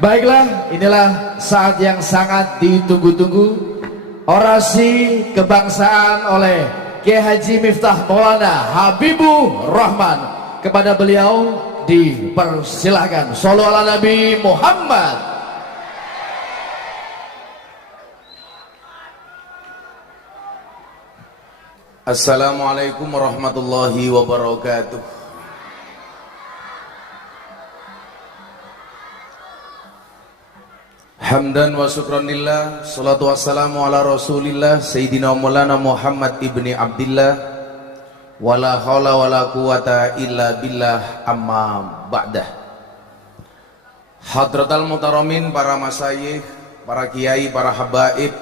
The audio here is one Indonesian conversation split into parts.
Baiklah, inilah saat yang sangat ditunggu-tunggu, orasi kebangsaan oleh Kiai Haji Miftah Maulana Habibur Rahman. Kepada beliau dipersilahkan. Shallu ala Nabi Muhammad. Assalamualaikum warahmatullahi wabarakatuh. Hamdan wa syukranillah, salatu wassalamu ala rasulillah Sayyidina Maulana Muhammad ibni Abdillah, wala hawla wala quwata illa billah, amma ba'dah. Hadratal mutaramin, para masyayikh, para kiai, para habaib,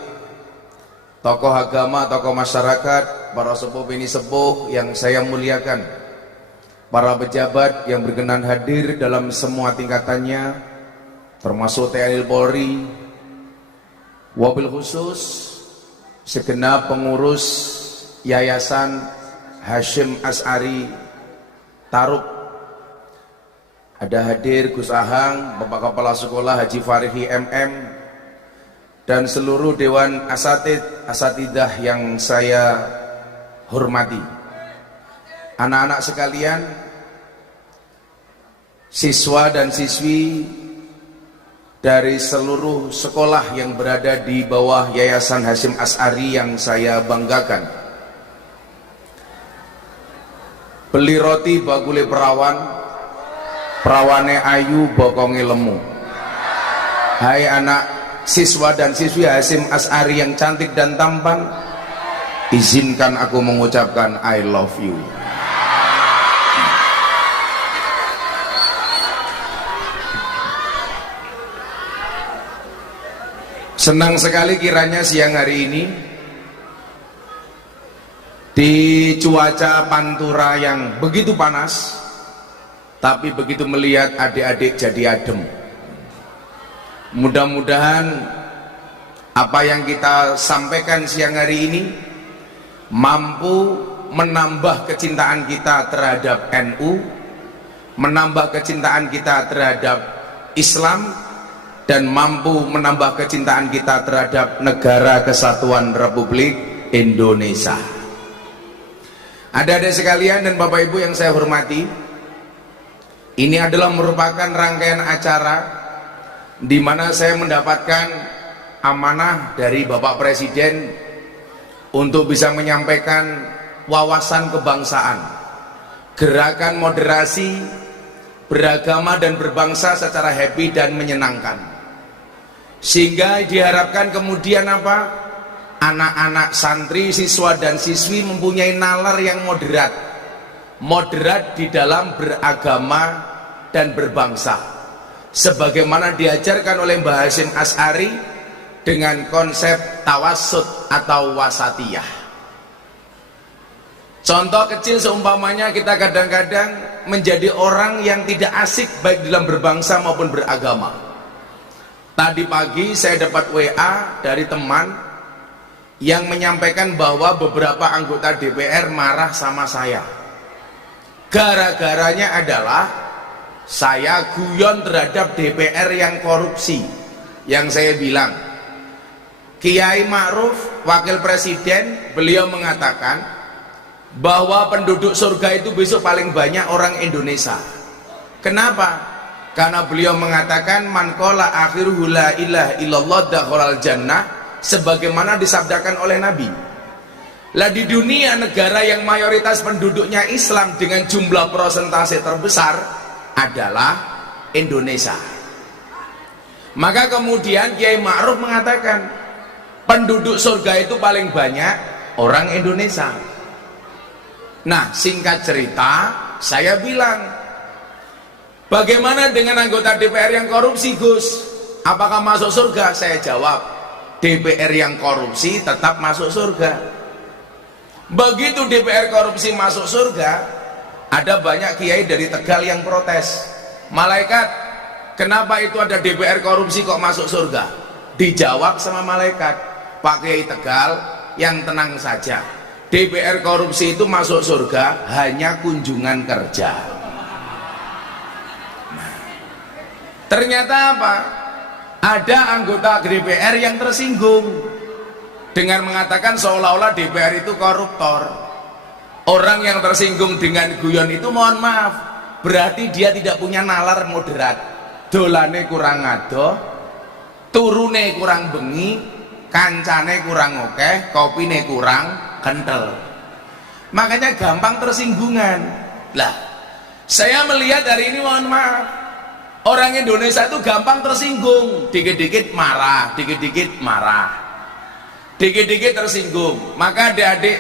tokoh agama, tokoh masyarakat, para sepuh bini sepuh yang saya muliakan, para pejabat yang berkenan hadir dalam semua tingkatannya, termasuk TNI Polri, wabil khusus segenap pengurus Yayasan Hasyim As'ari Tarub. Ada hadir Gus Ahang, Bapak Kepala Sekolah Haji Farihi MM, dan seluruh Dewan Asatidah yang saya hormati. Anak-anak sekalian, siswa dan siswi dari seluruh sekolah yang berada di bawah Yayasan Hasyim As'ari yang saya banggakan. Beli roti bakule perawan, perawane ayu bokonge lemu. Hai anak siswa dan siswi Hasyim As'ari yang cantik dan tampan, izinkan aku mengucapkan I love you. Senang sekali kiranya siang hari ini di cuaca Pantura yang begitu panas, tapi begitu melihat adik-adik jadi adem. Mudah-mudahan apa yang kita sampaikan siang hari ini mampu menambah kecintaan kita terhadap NU, menambah kecintaan kita terhadap Islam, dan mampu menambah kecintaan kita terhadap Negara Kesatuan Republik Indonesia. Adik-adik sekalian dan Bapak Ibu yang saya hormati, ini adalah merupakan rangkaian acara di mana saya mendapatkan amanah dari Bapak Presiden untuk bisa menyampaikan wawasan kebangsaan, gerakan moderasi beragama dan berbangsa secara happy dan menyenangkan. Sehingga diharapkan kemudian apa? Anak-anak santri, siswa dan siswi mempunyai nalar yang moderat. Moderat di dalam beragama dan berbangsa. Sebagaimana diajarkan oleh Mbah Hasyim As'ari dengan konsep tawassut atau wasatiyah. Contoh kecil seumpamanya kita kadang-kadang menjadi orang yang tidak asik baik dalam berbangsa maupun beragama. Tadi pagi saya dapat WA dari teman yang menyampaikan bahwa beberapa anggota DPR marah sama saya. Gara-garanya adalah saya guyon terhadap DPR yang korupsi. Yang saya bilang, Kiai Ma'ruf, Wakil Presiden, beliau mengatakan bahwa penduduk surga itu besok paling banyak orang Indonesia. Kenapa? Karena beliau mengatakan man qala akhiruhu la ilaha illallah dakhalal jannah, sebagaimana disabdakan oleh Nabi. Lah di dunia negara yang mayoritas penduduknya Islam dengan jumlah persentase terbesar adalah Indonesia. Maka kemudian Kiai Ma'ruf mengatakan penduduk surga itu paling banyak orang Indonesia. Nah, singkat cerita, saya bilang, bagaimana dengan anggota DPR yang korupsi, Gus? Apakah masuk surga? Saya jawab, DPR yang korupsi tetap masuk surga. Begitu DPR korupsi masuk surga, ada banyak kiai dari Tegal yang protes. Malaikat, kenapa itu ada DPR korupsi kok masuk surga? Dijawab sama malaikat, Pak Kiai Tegal, yang tenang saja. DPR korupsi itu masuk surga hanya kunjungan kerja. Ternyata apa? Ada anggota DPR yang tersinggung dengan mengatakan seolah-olah DPR itu koruptor. Orang yang tersinggung dengan guyon itu, mohon maaf, berarti dia tidak punya nalar moderat. Dolane kurang adoh, turune kurang bengi, kancane kurang okeh, kopine kurang kental. Makanya gampang tersinggungan. Lah, saya melihat hari ini, mohon maaf, orang Indonesia itu gampang tersinggung, dikit-dikit marah, dikit-dikit marah, dikit-dikit tersinggung. Maka adik-adik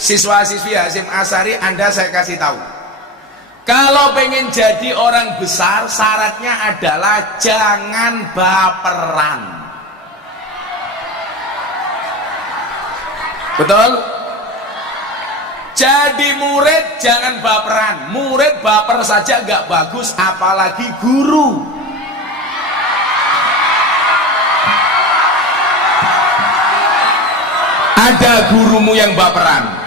siswa-siswi Hasyim Asy'ari, Anda saya kasih tahu, kalau pengen jadi orang besar, syaratnya adalah jangan baperan. Betul? Jadi murid jangan baperan. Murid baper saja nggak bagus, apalagi guru. Ada gurumu yang baperan.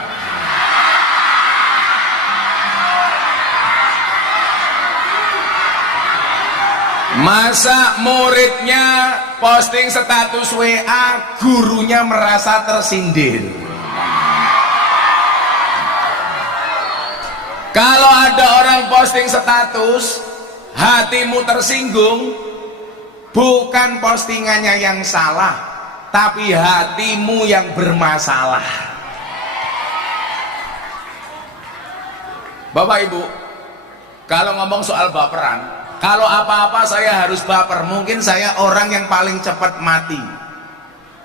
Masa muridnya posting status WA, gurunya merasa tersindir? Kalau ada orang posting status, hatimu tersinggung, bukan postingannya yang salah, tapi hatimu yang bermasalah. Bapak Ibu, kalau ngomong soal baperan, kalau apa-apa saya harus baper, mungkin saya orang yang paling cepat mati.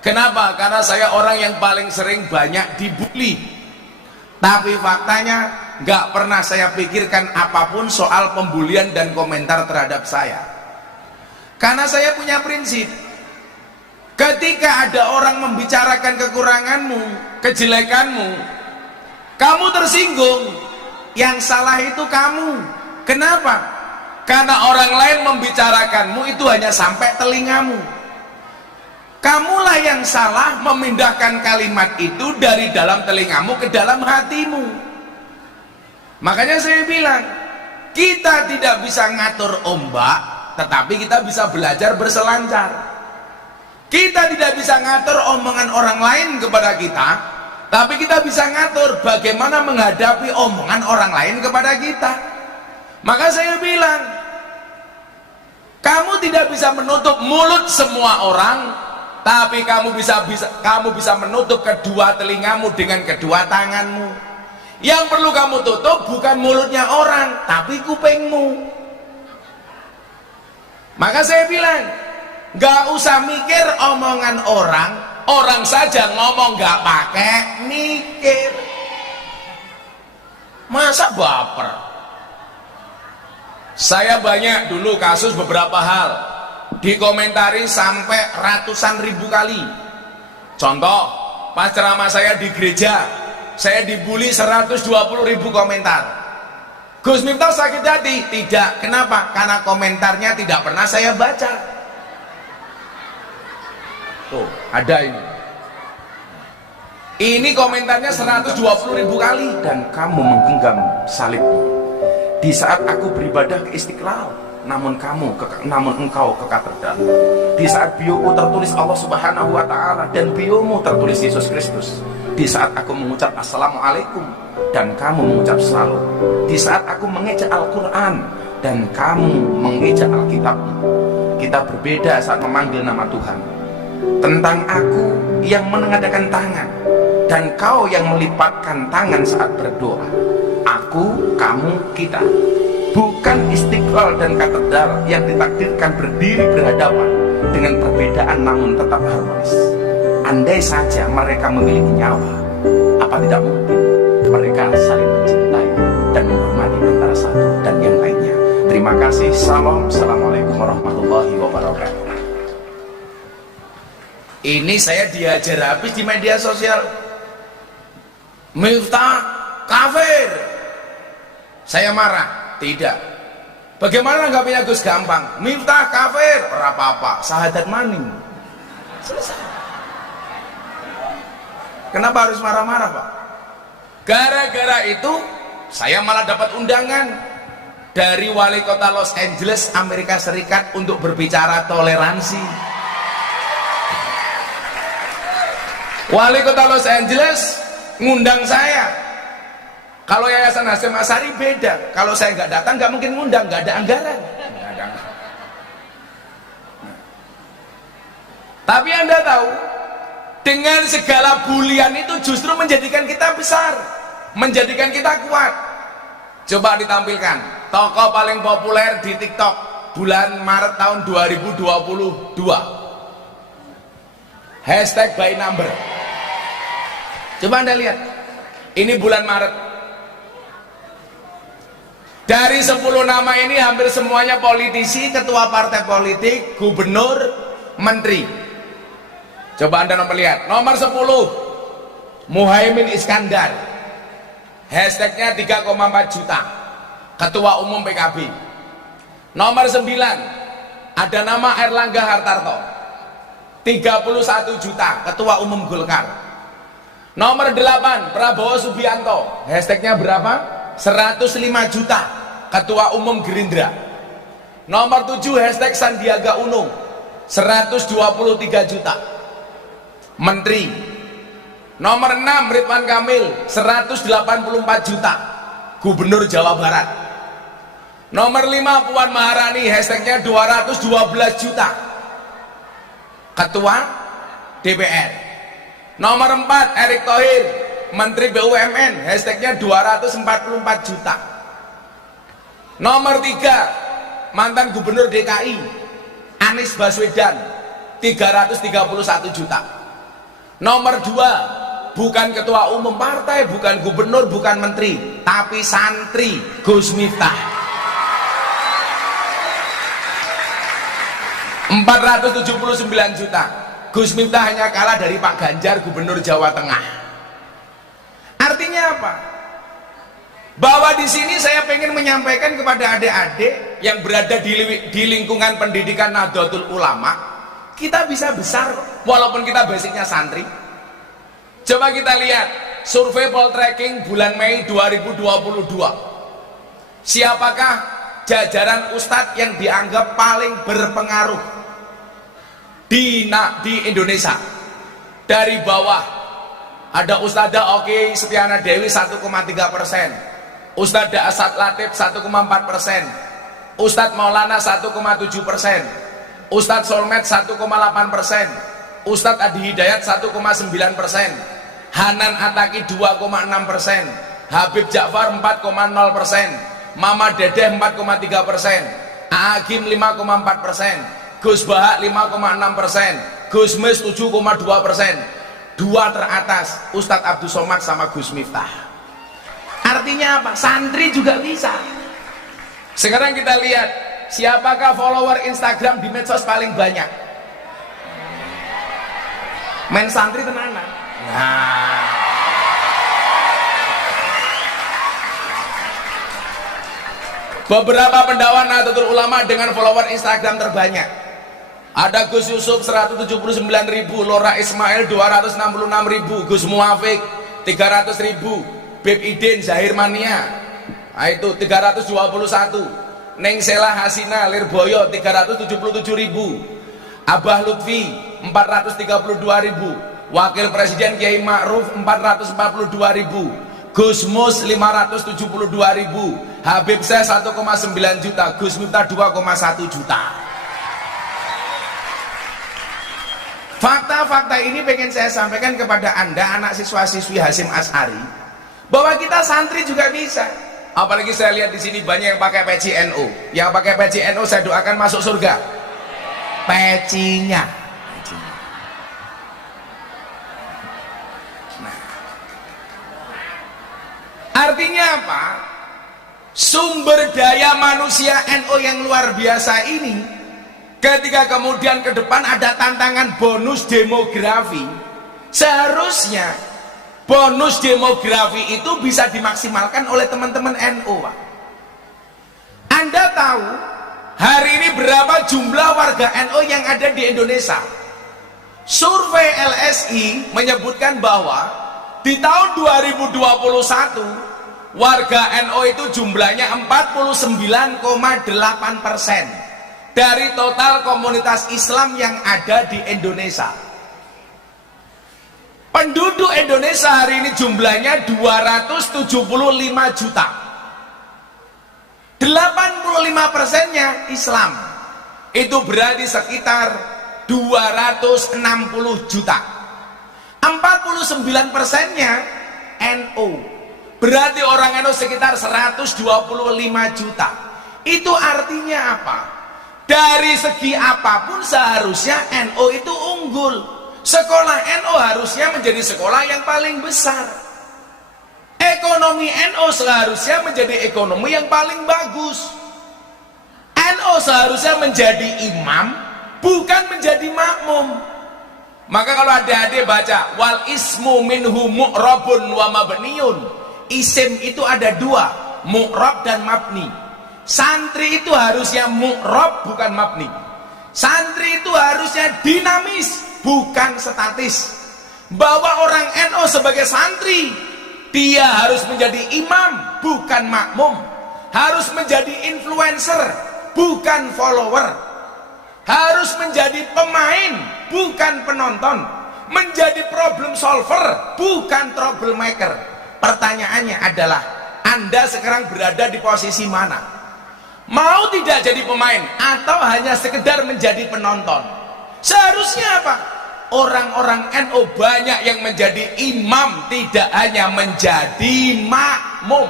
Kenapa? Karena saya orang yang paling sering banyak dibully. Tapi faktanya nggak pernah saya pikirkan apapun soal pembulian dan komentar terhadap saya. Karena saya punya prinsip, ketika ada orang membicarakan kekuranganmu, kejelekanmu, kamu tersinggung, yang salah itu kamu. Kenapa? Karena orang lain membicarakanmu itu hanya sampai telingamu. Kamulah yang salah memindahkan kalimat itu dari dalam telingamu ke dalam hatimu. Makanya saya bilang, kita tidak bisa ngatur ombak, tetapi kita bisa belajar berselancar. Kita tidak bisa ngatur omongan orang lain kepada kita, tapi kita bisa ngatur bagaimana menghadapi omongan orang lain kepada kita. Maka saya bilang, kamu tidak bisa menutup mulut semua orang, tapi kamu bisa menutup kedua telingamu dengan kedua tanganmu. Yang perlu kamu tutup bukan mulutnya orang, tapi kupingmu. Maka saya bilang, gak usah mikir omongan orang, orang saja ngomong gak pakai mikir. Masa baper? Saya banyak dulu kasus beberapa hal dikomentari sampai ratusan ribu kali. Contoh, pas ceramah saya di gereja, saya dibully 120 ribu komentar. Gus Miftah sakit hati? Tidak. Kenapa? Karena komentarnya tidak pernah saya baca. Tuh, ada ini. Ini komentarnya 120 ribu kali. Dan kamu menggenggam salibmu di saat aku beribadah ke Istiqlal, namun engkau ke katedral. Di saat bioku tertulis Allah Subhanahu wa Ta'ala dan biomu tertulis Yesus Kristus. Di saat aku mengucap Assalamualaikum dan kamu mengucap Salam. Di saat aku mengejak Al-Quran dan kamu mengejak Alkitabmu. Kita berbeda saat memanggil nama Tuhan. Tentang aku yang menengadakan tangan dan kau yang melipatkan tangan saat berdoa. Aku, kamu, kita. Bukan Istiqlal dan katedral yang ditakdirkan berdiri berhadapan dengan perbedaan namun tetap harmonis. Andai saja mereka memiliki nyawa, apa tidak mungkin mereka saling mencintai dan menghormati antara satu dan yang lainnya. Terima kasih. Salam. Assalamualaikum warahmatullahi wabarakatuh. Ini saya diajar habis di media sosial. Miftah kafir. Saya marah. Tidak. Bagaimana nanggapnya Gus? Gampang. Miftah kafir, ora apa-apa, syahadat maning. Selesai. Kenapa harus marah-marah, Pak? Gara-gara itu saya malah dapat undangan dari wali kota Los Angeles, Amerika Serikat untuk berbicara toleransi. Wali kota Los Angeles ngundang saya. Kalau Yayasan Hasyim Asy'ari beda. Kalau saya nggak datang nggak mungkin ngundang, nggak ada anggaran. Tapi Anda tahu, dengan segala bulian itu justru menjadikan kita besar, menjadikan kita kuat. Coba ditampilkan tokoh paling populer di TikTok bulan Maret tahun 2022. Hashtag by number. Coba Anda lihat, ini bulan Maret. Dari 10 nama ini hampir semuanya politisi, ketua partai politik, gubernur, menteri. Coba Anda lihat, nomor 10 Muhaimin Iskandar, hashtagnya 3,4 juta, ketua umum PKB. Nomor 9 ada nama Erlangga Hartarto, 31 juta, ketua umum Golkar. Nomor 8 Prabowo Subianto, hashtagnya berapa? 105 juta, ketua umum Gerindra. Nomor 7 hashtag Sandiaga Uno, 123 juta, menteri. Nomor 6 Ridwan Kamil, 184 juta, gubernur Jawa Barat. Nomor 5 Puan Maharani, hashtagnya 212 juta, ketua DPR. Nomor 4 Erick Thohir, menteri BUMN, hashtagnya 244 juta. Nomor 3 mantan gubernur DKI Anies Baswedan, 331 juta. Nomor 2 bukan ketua umum partai, bukan gubernur, bukan menteri, tapi santri, Gus Miftah, 479 juta. Gus Miftah hanya kalah dari Pak Ganjar, gubernur Jawa Tengah. Artinya apa? Bahwa di sini saya ingin menyampaikan kepada adik-adik yang berada di lingkungan pendidikan Nahdlatul Ulama, kita bisa besar walaupun kita basicnya santri. Coba kita lihat survei Poltreking bulan Mei 2022. Siapakah jajaran ustadz yang dianggap paling berpengaruh di Indonesia? Dari bawah ada Ustadzah Oki Setiana Dewi 1,3%, Ustadzah Asad Latif 1,4%, Ustadz Maulana 1,7%, Ustadz Solmed 1,8%, Ustadz Adi Hidayat 1,9%, Hanan Ataki 2,6%, Habib Ja'far 4,0%, Mama Dedeh 4,3%, Agim 5,4%, Gus Bahak 5,6%, Gus Mis 7,2%. Dua teratas Ustadz Abdul Somad sama Gus Miftah. Artinya apa? Santri juga bisa. Sekarang kita lihat siapakah follower Instagram di medsos paling banyak. Men santri tenanan. Nah, beberapa pendakwah Nahdlatul Ulama dengan follower Instagram terbanyak. Ada Gus Yusuf 179.000, Lora Ismail 266.000, Gus Muafik 300.000, Beb Idin Zahir Mania, nah itu 321, Neng Sela Hasina Lirboyo 377.000, Abah Lutfi 432.000, Wakil Presiden Kiai Ma'ruf 442.000, Gus Mus 572.000, Habib Syekh 1,9 juta, Gus Miftah 2,1 juta. Fakta-fakta ini pengen saya sampaikan kepada Anda anak siswa-siswi Hasyim Asy'ari, bahwa kita santri juga bisa. Apalagi saya lihat di sini banyak yang pakai peci NU. Yang pakai peci NU saya doakan masuk surga. Pecinya. Nah, artinya apa? Sumber daya manusia NU yang luar biasa ini, ketika kemudian ke depan ada tantangan bonus demografi, seharusnya bonus demografi itu bisa dimaksimalkan oleh teman-teman NU, Pak. Anda tahu hari ini berapa jumlah warga NU yang ada di Indonesia? Survei LSI menyebutkan bahwa di tahun 2021 warga NU itu jumlahnya 49,8% dari total komunitas Islam yang ada di Indonesia. Penduduk Indonesia hari ini jumlahnya 275 juta. 85%-nya Islam. Itu berarti sekitar 260 juta. 49%-nya NU. Berarti orang NU sekitar 125 juta. Itu artinya apa? Dari segi apapun seharusnya NU itu unggul. Sekolah NU harusnya menjadi sekolah yang paling besar. Ekonomi NU seharusnya menjadi ekonomi yang paling bagus. NU seharusnya menjadi imam, bukan menjadi makmum. Maka kalau adik-adik baca wal ismu minhu mu'rabun wa mabniun, isim itu ada dua, mu'rab dan mabni. Santri itu harusnya mu'rab bukan mabni. Santri itu harusnya dinamis bukan statis. Bahwa orang NU sebagai santri, dia harus menjadi imam bukan makmum, harus menjadi influencer bukan follower, harus menjadi pemain bukan penonton, menjadi problem solver bukan troublemaker. Pertanyaannya adalah, Anda sekarang berada di posisi mana? Mau tidak jadi pemain atau hanya sekedar menjadi penonton? Seharusnya apa? Orang-orang NU banyak yang menjadi imam, tidak hanya menjadi makmum.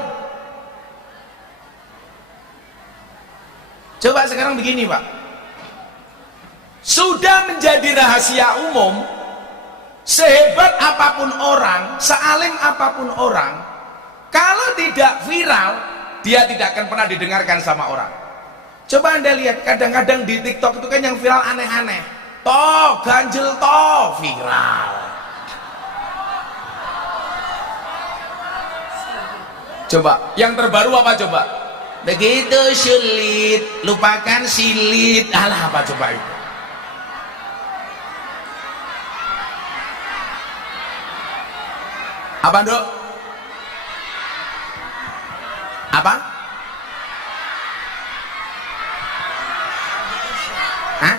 Coba sekarang begini Pak, sudah menjadi rahasia umum, sehebat apapun orang, sealim apapun orang, kalau tidak viral, dia tidak akan pernah didengarkan sama orang. Coba Anda lihat, kadang-kadang di TikTok itu kan yang viral aneh-aneh. Toh, ganjel toh, viral. Coba, yang terbaru apa coba? Begitu sulit, lupakan silit. Alah, apa coba itu? Apa Dok? Apa? Hah?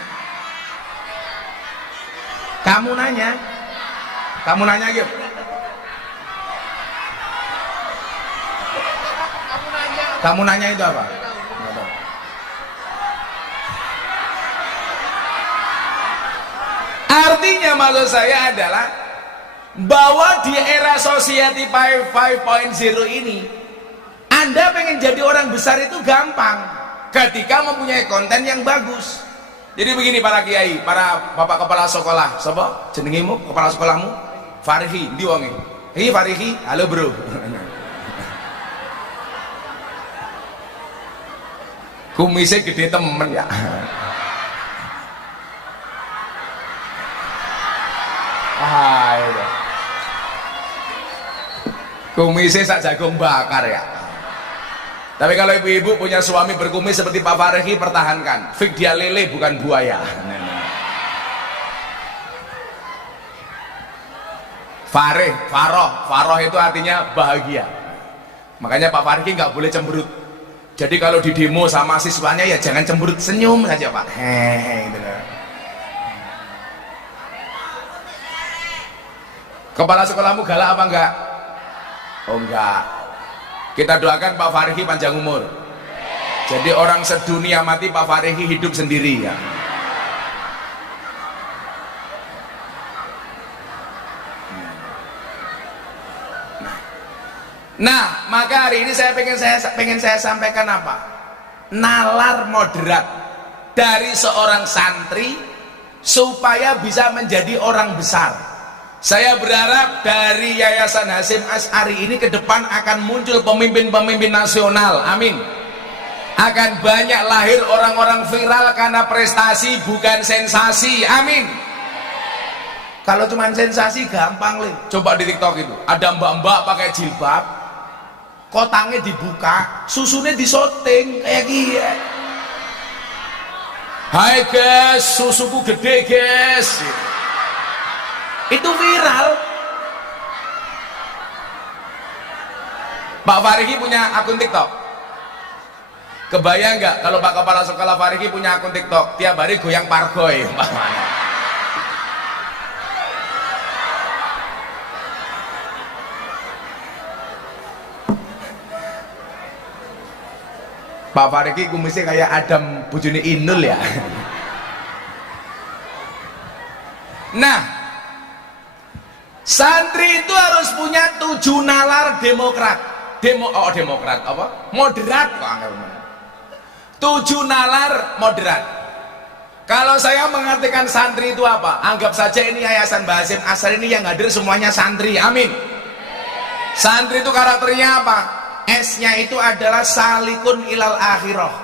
Kamu nanya? Kamu nanya gitu? Kamu nanya itu apa? Artinya maksud saya adalah bahwa di era Society 5.0 ini, Anda pengen jadi orang besar itu gampang ketika mempunyai konten yang bagus. Jadi begini para kiai, para bapak kepala sekolah, sapa jenengimu kepala sekolahmu? Farihi, ndi wonge? Hi Farihi, halo bro. Kumisnya gede temen ya. Iya. Kumisnya sak jagung bakar ya. Tapi kalau ibu-ibu punya suami berkumis seperti Pak Farihi, pertahankan. Fik dia lele bukan buaya. Faroh itu artinya bahagia. Makanya Pak Farihi nggak boleh cemberut. Jadi kalau di demo sama siswanya ya jangan cemberut, senyum saja Pak. Gitu. Kepala sekolahmu galak apa enggak? Oh enggak. Kita doakan Pak Farihi panjang umur. Jadi orang sedunia mati Pak Farihi hidup sendiri ya. Nah, maka hari ini pengen saya sampaikan apa? Nalar moderat dari seorang santri supaya bisa menjadi orang besar. Saya berharap dari Yayasan Hasyim Asy'ari ini ke depan akan muncul pemimpin-pemimpin nasional. Amin. Akan banyak lahir orang-orang viral karena prestasi bukan sensasi. Amin. Kalau cuma sensasi gampang lih. Coba di TikTok itu ada mbak-mbak pakai jilbab, kotangnya dibuka, susunya disoting kayak gini. Hai guys, susuku gede guys. Itu viral. Pak Farigi punya akun TikTok? Kebayang nggak kalau Pak Kepala Sekolah Farigi punya akun TikTok, tiap hari goyang pargoy umpamanya. Pak Farigi kumisnya kayak Adam bujuni Inul ya. Nah, santri itu harus punya 7 nalar demokrat. Demokrat apa? Moderat kok angel. 7 nalar moderat. Kalau saya mengartikan santri itu apa? Anggap saja ini Yayasan Mbah Hasyim Asy'ari ini yang hadir semuanya santri. Amin. Santri itu karakternya apa? S-nya itu adalah salikun ilal akhirah.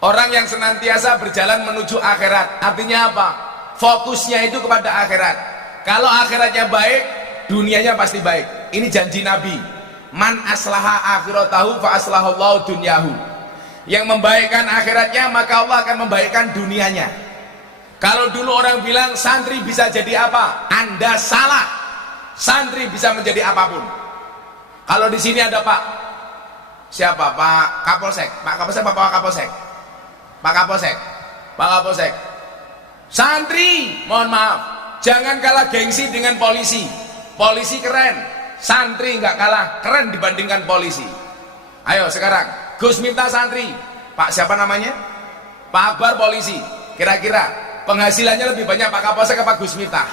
Orang yang senantiasa berjalan menuju akhirat. Artinya apa? Fokusnya itu kepada akhirat. Kalau akhiratnya baik, dunianya pasti baik. Ini janji Nabi. Man aslaha akhiratahu fa aslahallahu dunyahu. Yang membaikkan akhiratnya, maka Allah akan membaikkan dunianya. Kalau dulu orang bilang santri bisa jadi apa? Anda salah. Santri bisa menjadi apapun. Kalau di sini ada Pak siapa? Pak Kapolsek. Pak Kapolsek apa Pak Kapolsek? Pak Kapolsek. Pak Kapolsek. Santri, mohon maaf, jangan kalah gengsi dengan polisi. Polisi keren, santri nggak kalah keren dibandingkan polisi. Ayo sekarang, Gus Miftah santri, Pak siapa namanya? Pak Akbar polisi. Kira-kira penghasilannya lebih banyak Pak Kapolsek apa Gus Miftah?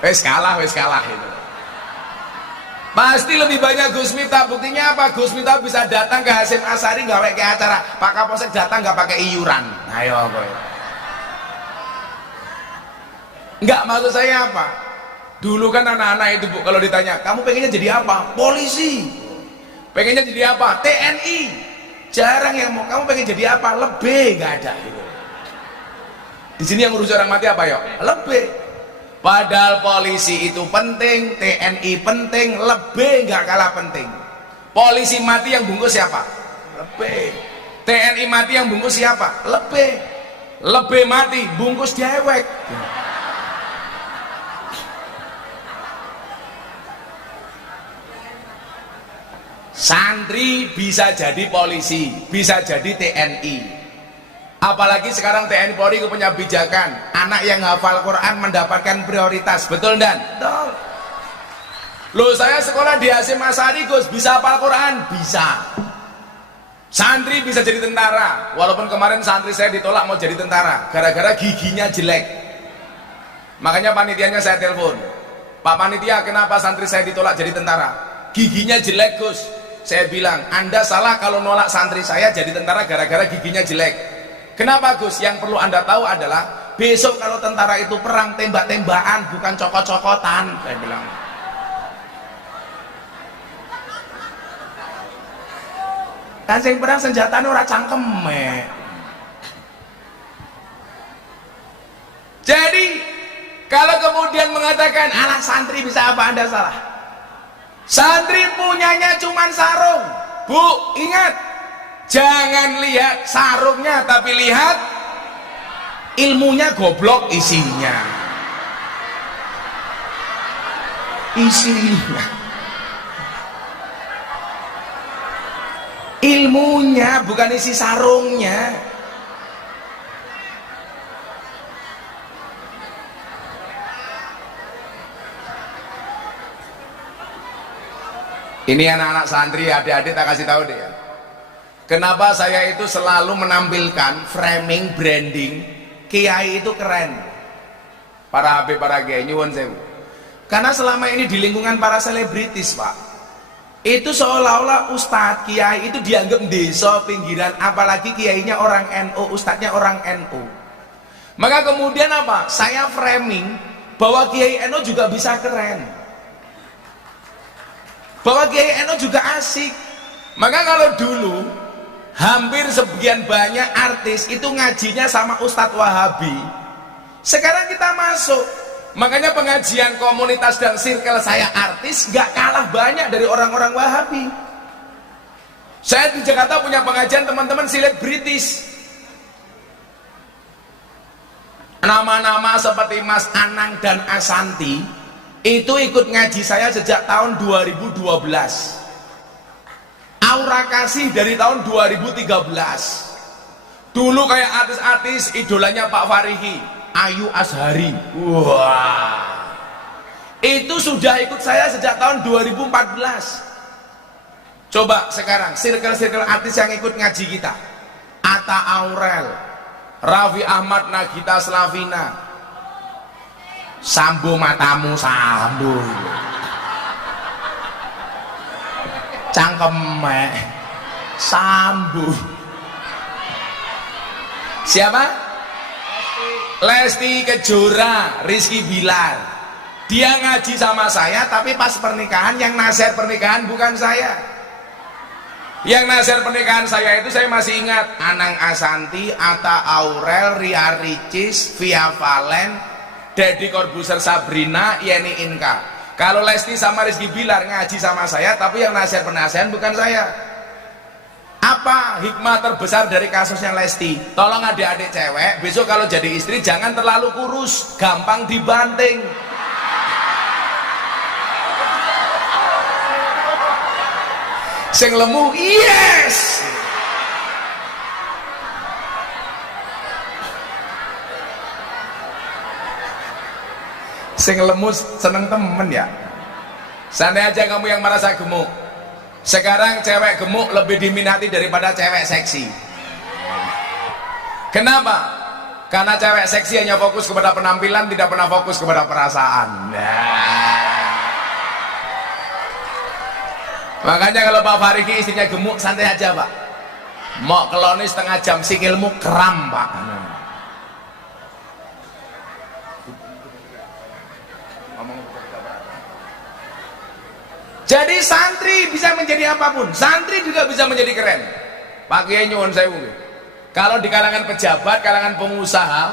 Wes kalah itu. Pasti lebih banyak Gus Miftah. Buktinya apa? Gus Miftah bisa datang ke Hasyim Asy'ari nggak pakai acara. Pak Kapolsek datang nggak pakai iuran. Ayo boy. Nggak, maksud saya apa? Dulu kan anak-anak itu Bu, kalau ditanya, kamu pengennya jadi apa? Polisi. Pengennya jadi apa? TNI. Jarang yang mau. Kamu pengen jadi apa? Lebih nggak ada. Di sini yang ngurus orang mati apa ya? Lebih. Padahal polisi itu penting, TNI penting, lebih nggak kalah penting. Polisi mati yang bungkus siapa? Lebih. TNI mati yang bungkus siapa? Lebih. Lebih mati bungkus dewek. Santri bisa jadi polisi, bisa jadi TNI. Apalagi sekarang TNI Polri punya bijakan, anak yang hafal Quran mendapatkan prioritas, betul dan? Betul. Loh, saya sekolah di Hasyim Asy'ari Gus, bisa hafal Quran? Bisa. Santri bisa jadi tentara, walaupun kemarin santri saya ditolak mau jadi tentara, gara-gara giginya jelek. Makanya panitianya saya telepon, Pak Panitia, kenapa santri saya ditolak jadi tentara? Giginya jelek Gus. Saya bilang, Anda salah kalau nolak santri saya jadi tentara gara-gara giginya jelek. Kenapa Gus? Yang perlu Anda tahu adalah besok kalau tentara itu perang tembak-tembakan, bukan cokot-cokotan. Saya bilang. Kan sing perang senjatanya ora cangkeme. Jadi kalau kemudian mengatakan alah santri bisa apa, Anda salah. Santri punyanya cuman sarung. Bu, ingat, jangan lihat sarungnya tapi lihat ilmunya, goblok isinya. Ilmunya, bukan isi sarungnya. Ini anak-anak santri, adik-adik tak kasih tahu deh ya. Kenapa saya itu selalu menampilkan framing, branding kiai itu keren. Para habib, para kiai nyuwun sewu. Karena selama ini di lingkungan para selebritis, Pak, itu seolah-olah ustadz, kiai itu dianggap desa pinggiran, apalagi kiainya orang NU, ustadznya orang NU. Maka kemudian apa? Saya framing bahwa kiai NU juga bisa keren, bahwa kiai NU juga asik. Maka kalau dulu hampir sebagian banyak artis itu ngajinya sama Ustadz Wahabi, sekarang kita masuk. Makanya pengajian komunitas dan circle saya artis gak kalah banyak dari orang-orang Wahabi. Saya di Jakarta punya pengajian teman-teman selebritis. Nama-nama seperti Mas Anang dan Asanti itu ikut ngaji saya sejak tahun 2012. Aura Kasih dari tahun 2013. Dulu kayak artis-artis idolanya Pak Farihi, Ayu Azhari. Wah, itu sudah ikut saya sejak tahun 2014. Coba sekarang circle-circle artis yang ikut ngaji kita: Atta Aurel, Raffi Ahmad, Nagita Slavina. Sambo matamu sambo, cangkemek sambo. Siapa? Lesti Kejora, Rizky Bilar. Dia ngaji sama saya, tapi pas pernikahan yang nasihat pernikahan bukan saya. Yang nasihat pernikahan saya itu saya masih ingat: Anang Asanti, Atta Aurel, Ria Ricis, Via Valen, Deddy Corbuzier, Sabrina, Yeni Inka. Kalau Lesti sama Rizky Bilar ngaji sama saya, tapi yang nasihat penasihat bukan saya. Apa hikmah terbesar dari kasusnya Lesti? Tolong adik-adik cewek, besok kalau jadi istri jangan terlalu kurus, gampang dibanting. Sing lemu, yes. Sing lemu seneng temen ya. Santai aja kamu yang merasa gemuk. Sekarang cewek gemuk lebih diminati daripada cewek seksi. Kenapa? Karena cewek seksi hanya fokus kepada penampilan, tidak pernah fokus kepada perasaan. Makanya kalau Pak Fariki istrinya gemuk, santai aja Pak. Mau keloni setengah jam, sikilmu kram Pak. Jadi santri bisa menjadi apapun, santri juga bisa menjadi keren. Pak Kiai nyuwun sewu. Kalau di kalangan pejabat, kalangan pengusaha,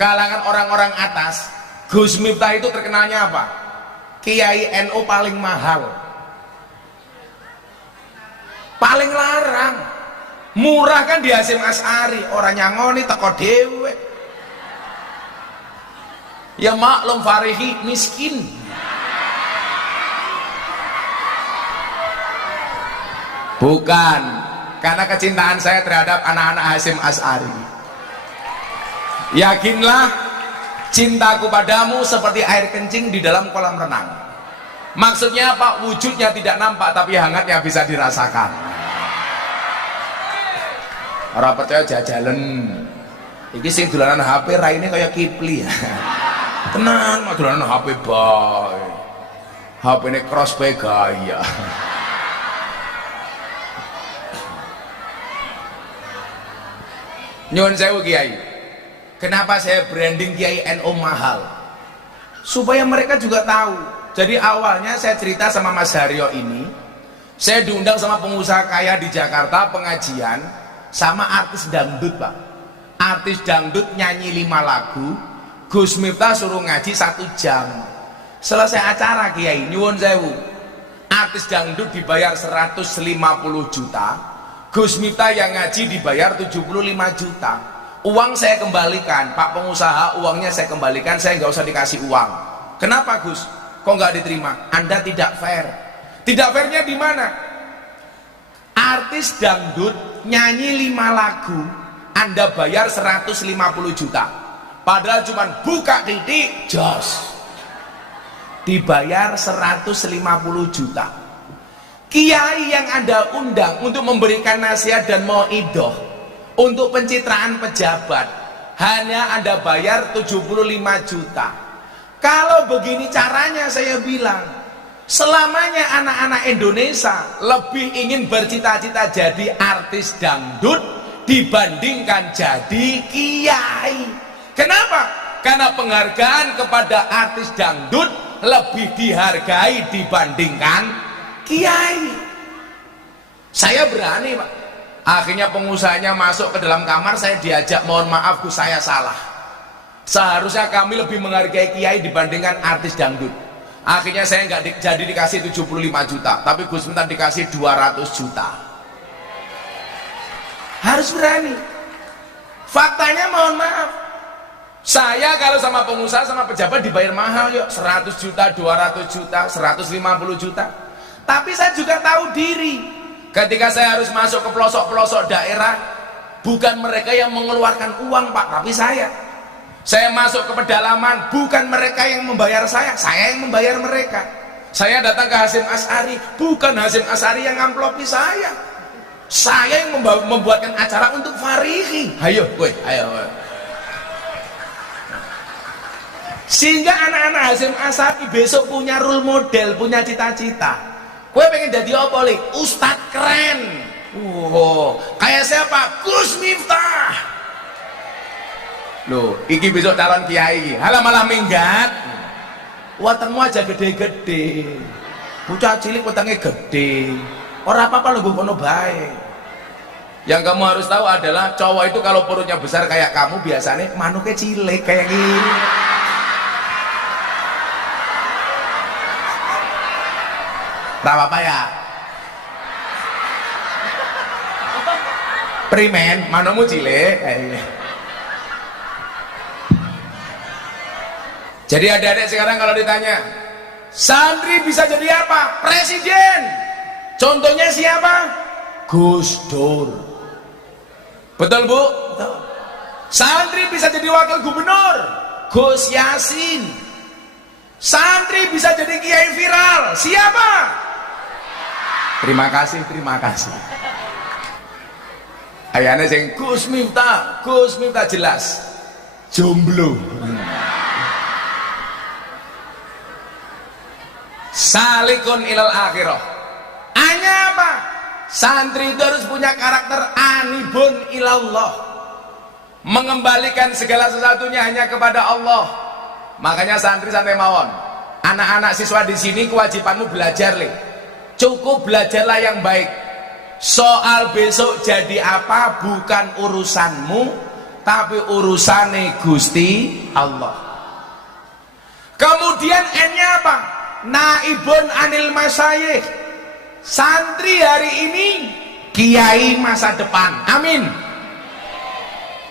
kalangan orang-orang atas, Gus Miftah itu terkenalnya apa? Kiai NU paling mahal, paling larang. Murah kan di Hasyim Asy'ari, orang nyangoni teko dewe. Ya maklum Farihi miskin. Bukan, karena kecintaan saya terhadap anak-anak Hasyim Asy'ari. Yakinlah, cintaku padamu seperti air kencing di dalam kolam renang. Maksudnya apa? Wujudnya tidak nampak, tapi hangatnya bisa dirasakan. Orang percaya jajalan. Iki sing dolanan HP raine kayak Kipli ya. Tenan, mah dolanan HP bae. HP-ne cross bae gaya. Nyuwun sewu Kiai, kenapa saya branding Kiai NU mahal? Supaya mereka juga tahu. Jadi awalnya saya cerita sama Mas Haryo ini, saya diundang sama pengusaha kaya di Jakarta pengajian sama artis dangdut Pak. Artis dangdut nyanyi 5 lagu, Gus Miftah suruh ngaji 1 jam. Selesai acara Kiai, nyuwun sewu, artis dangdut dibayar 150 juta, Gus Miftah yang ngaji dibayar 75 juta. Uang saya kembalikan, Pak pengusaha, uangnya saya kembalikan, saya nggak usah dikasih uang. Kenapa Gus? Kok nggak diterima? Anda tidak fair. Tidak fairnya di mana? Artis dangdut nyanyi 5 lagu, Anda bayar 150 juta. Padahal cuman buka titik, jos. Dibayar 150 juta. Kiai yang Anda undang untuk memberikan nasihat dan mauidhah untuk pencitraan pejabat hanya Anda bayar 75 juta. Kalau begini caranya, saya bilang selamanya anak-anak Indonesia lebih ingin bercita-cita jadi artis dangdut dibandingkan jadi kiai. Kenapa? Karena penghargaan kepada artis dangdut lebih dihargai dibandingkan kiai. Saya berani Pak. Akhirnya pengusahanya masuk ke dalam kamar, saya diajak, mohon maaf Gus, saya salah. Seharusnya kami lebih menghargai kiai dibandingkan artis dangdut. Akhirnya saya nggak jadi dikasih 75 juta, tapi Gus minta dikasih 200 juta. Harus berani. Faktanya mohon maaf, Saya kalau sama pengusaha sama pejabat dibayar mahal yuk, 100 juta, 200 juta, 150 juta. Tapi saya juga tahu diri. Ketika saya harus masuk ke pelosok-pelosok daerah, bukan mereka yang mengeluarkan uang Pak, tapi saya. Saya masuk ke pedalaman, bukan mereka yang membayar saya yang membayar mereka. Saya datang ke Hasyim Asy'ari, bukan Hasyim Asy'ari yang ngamplopi saya. Saya yang membuatkan acara untuk Farihi. Ayo, woi, ayo. Sehingga anak-anak Hasyim Asy'ari besok punya role model, punya cita-cita. Gue pengen jadi apa, Lik? Ustadz keren. Kayak siapa? Gus Miftah. Loh, iki besok calon kiai. Halah malah minggat. Wetengmu aja gede-gede. Bocah cilik wetengnya gede. Ora apa-apa lho kono bae. Yang kamu harus tahu adalah cowok itu kalau perutnya besar kayak kamu biasanya manuknya cilik kayak gini. Tak apa-apa ya. Primen, manukmu cilik. Jadi adik-adik sekarang kalau ditanya, santri bisa jadi apa? Presiden. Contohnya siapa? Gus Dur. Betul Bu? Betul. Santri bisa jadi wakil gubernur, Gus Yasin. Santri bisa jadi kiai viral, siapa? Terima kasih, terima kasih. Ayane sing Gus Miftah jelas. Jomblo. Salikun ilal akhirah. Hanya apa? Santri itu harus punya karakter anibun ilallah, mengembalikan segala sesuatunya hanya kepada Allah. Makanya santri santai mawon. Anak-anak siswa di sini kewajibanmu belajar, Le. Cukup belajarlah yang baik. Soal besok jadi apa bukan urusanmu, tapi urusane Gusti Allah. Kemudian N-nya apa? Naibun anil masyayikh. Santri hari ini kiai masa depan. Amin.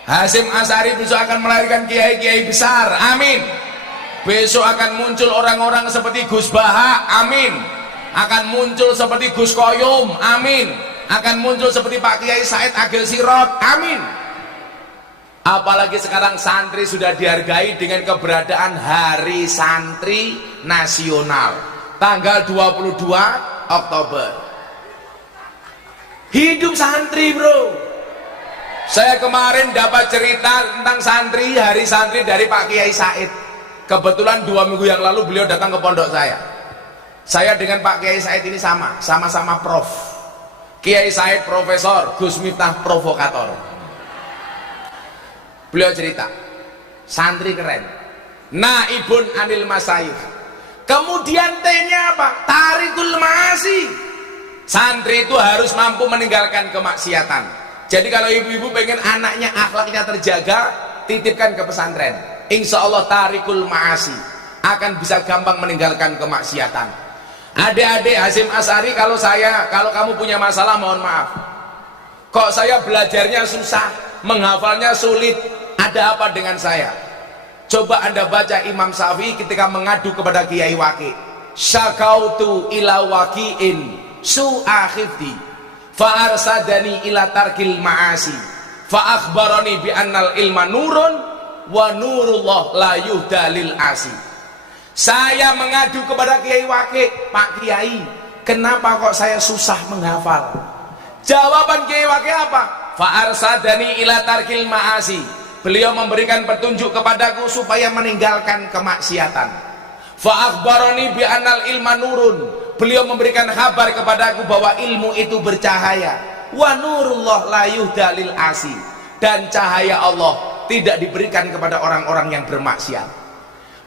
Hasyim Asy'ari besok akan melahirkan kiai-kiai besar. Amin. Besok akan muncul orang-orang seperti Gus Baha. Amin. Akan muncul seperti Gus Koyum. Amin. Akan muncul seperti Pak Kiai Said Agil Sirot. Amin. Apalagi sekarang santri sudah dihargai dengan keberadaan Hari Santri Nasional tanggal 22 Oktober. Hidup santri, bro. Saya kemarin dapat cerita tentang santri, Hari Santri dari Pak Kiai Said. Kebetulan 2 minggu yang lalu beliau datang ke pondok saya. Saya dengan Pak Kiai Said ini sama-sama prof. Kiai Said profesor, Gus Miftah provokator. Beliau cerita, santri keren. Naibun anil masyayikh. Kemudian T-nya apa? Tarikul ma'asi. Santri itu harus mampu meninggalkan kemaksiatan. Jadi kalau ibu-ibu pengen anaknya akhlaknya terjaga, titipkan ke pesantren. Insya Allah tarikul ma'asi, akan bisa gampang meninggalkan kemaksiatan. Adik-adik Hasyim Asy'ari, kalau kamu punya masalah mohon maaf. Kok saya belajarnya susah, menghafalnya sulit, ada apa dengan saya? Coba Anda baca Imam Syafi'i ketika mengadu kepada Kiai Waqi. Syakautu ila waqi'in su'a khifdi fa arsadani ila tarkil ma'asi fa akhbarani bi annal ilma nurun wa nurullah la yuhda lil asi. Saya mengadu kepada Kiai Waqi, Pak Kiai, kenapa kok saya susah menghafal? Jawaban Kiai Waqi apa? Fa arsadani ila tarkil ma'asi. Beliau memberikan petunjuk kepadaku supaya meninggalkan kemaksiatan. Fa akhbarani bi annal ilma nurun. Beliau memberikan kabar kepadaku bahwa ilmu itu bercahaya. Wa nurullah la yuhda lil asi. Dan cahaya Allah tidak diberikan kepada orang-orang yang bermaksiat.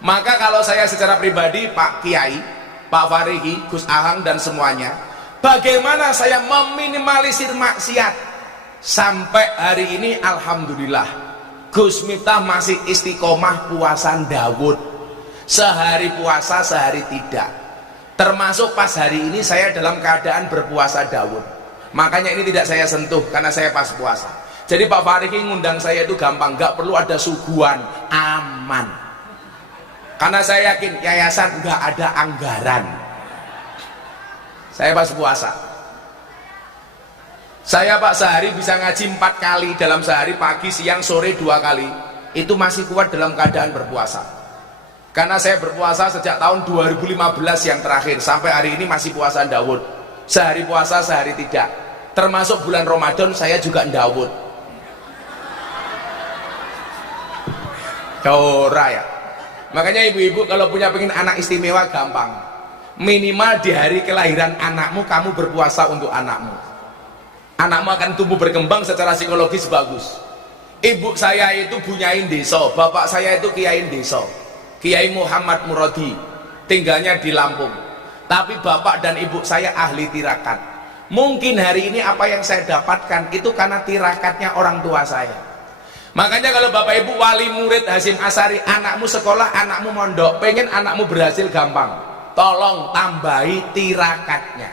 Maka kalau saya secara pribadi, Pak Kiai, Pak Farihi, Gus Ahang dan semuanya, bagaimana saya meminimalisir maksiat? Sampai hari ini alhamdulillah Gus Miftah masih istiqomah puasa Daud. Sehari puasa, sehari tidak. Termasuk pas hari ini saya dalam keadaan berpuasa Daud. Makanya ini tidak saya sentuh karena saya pas puasa. Jadi Pak Farihi ngundang saya itu gampang, nggak perlu ada suguhan, aman. Karena saya yakin yayasan nggak ada anggaran. Saya pas puasa, saya Pak sehari bisa ngaji 4 kali dalam sehari, pagi, siang, sore 2 kali. Itu masih kuat dalam keadaan berpuasa. Karena saya berpuasa sejak tahun 2015 yang terakhir, sampai hari ini masih puasa Daud. Sehari puasa, sehari tidak. Termasuk bulan Ramadan saya juga Daud. Ora ya. Makanya ibu-ibu kalau punya pengen anak istimewa gampang. Minimal di hari kelahiran anakmu kamu berpuasa untuk anakmu. Anakmu akan tumbuh berkembang secara psikologis bagus. Ibu saya itu bunyain desa, bapak saya itu kiai desa, Kiai Muhammad Muradi, tinggalnya di Lampung. Tapi bapak dan ibu saya ahli tirakat. Mungkin hari ini apa yang saya dapatkan itu karena tirakatnya orang tua saya. Makanya kalau bapak ibu wali murid Hasyim Asy'ari, anakmu sekolah, anakmu mondok, pengen anakmu berhasil gampang, tolong tambahi tirakatnya.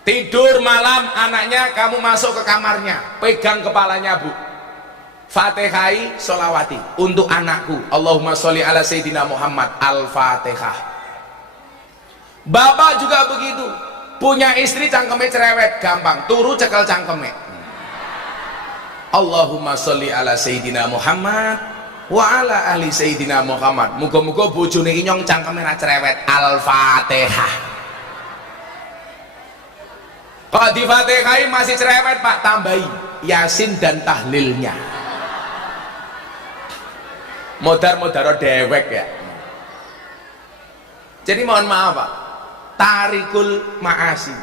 Tidur malam anaknya, kamu masuk ke kamarnya, pegang kepalanya bu, Fatihai sholawati untuk anakku, Allahumma sholli ala Sayyidina Muhammad, Al-Fatihah. Bapak juga begitu, punya istri cangkeme cerewet, gampang, turu cekel cangkeme, Allahumma sholli ala Sayyidina Muhammad wa ala ahli Sayyidina Muhammad. Muga-muga bojone inyong cangkeme ra cerewet, Al-Fatihah. Kalau di Fatihai masih cerewet Pak, tambahi Yasin dan tahlilnya. Modar-modaro dewek ya. Jadi mohon maaf Pak, tarikul ma'asi.